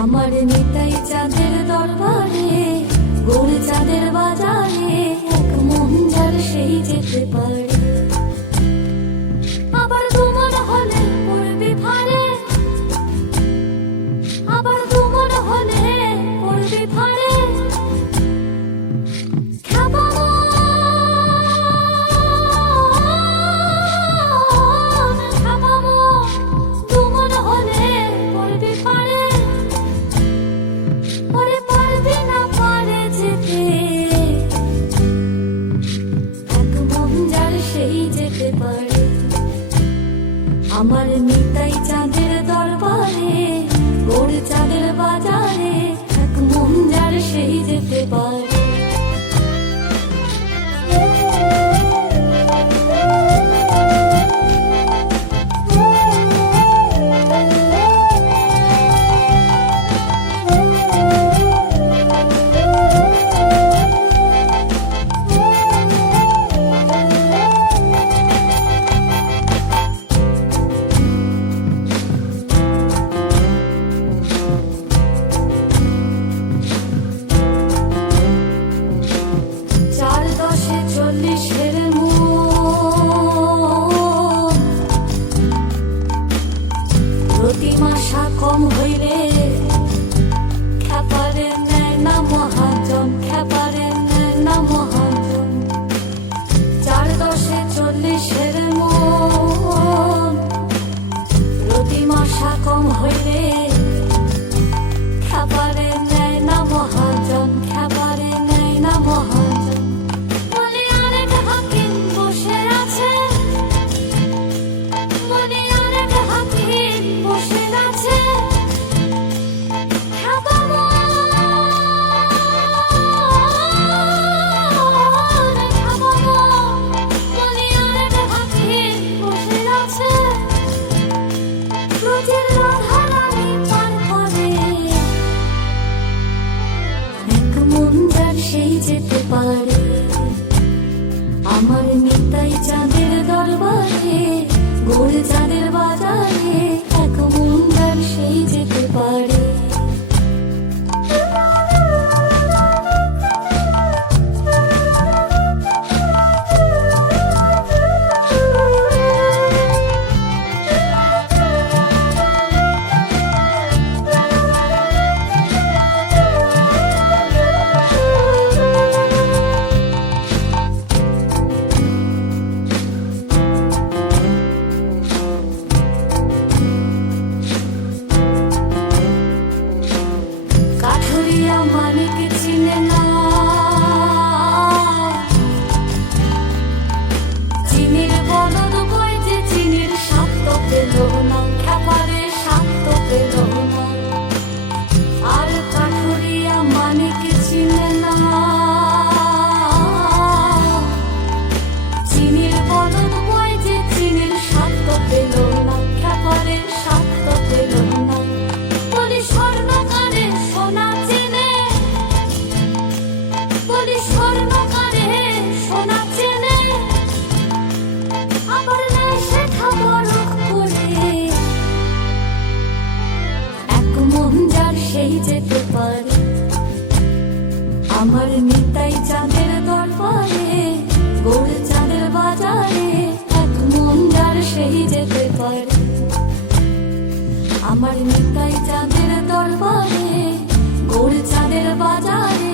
আমার নিতাই চাঁদের দরবারে গোল চাঁদের বাজারে এক মন যার সেই যেতে পারে। আবার দুমন হলে পড়বি ফাড়ে, আবার দুমন হলে পড়বি ফাড়ে। আমার নিতাই চাঁদের দরবারে গোল চাঁদের বাজারে এক মন যার সেই যেতে পারে। প্রতিমাশা কম হইলে খ্যাপারে নেয় না মহাজন, খ্যাপারে নেয় না মহাজন। 4-10-40 মন প্রতিমাশা কম হইলে খ্যাপারে নেয় না মহাজন, খ্যাপারে নেয় না মহাজন। মনে অনেক হাকিম বসে আছে, মনে অনেক হাকিম বসে আছে। সেই যেতে পারে আমার নিতাই চাঁদের দরবারে গোল চাঁদের বাজারে এক মন যার সেই যেতে পারে। মানিক চিনে না চিনির বদল বই যে চিনির স্বাদ তো পেল না, খ্যাপারে স্বাদ তো পেল না। আর কাঠুরিয়া মানিক চিনে না চিনির বদল বই যে চিনির স্বাদ তো পেল না, খ্যাপারে স্বাদ তো পেল না। বলি স্বর্ণকারে সোনা চিনে, বলি স্বর্ণকারে সোনা চেনে। আবার নেয় শেখা বড় করে এক মন যার সেই যেতে পারে। আমার নিতাই চাঁদের দরবারে গোল চাঁদের বাজারে এক মন যার সেই যেতে পারে। আমার নিতাই চাঁদের দরবারে গোল চাঁদের বাজারে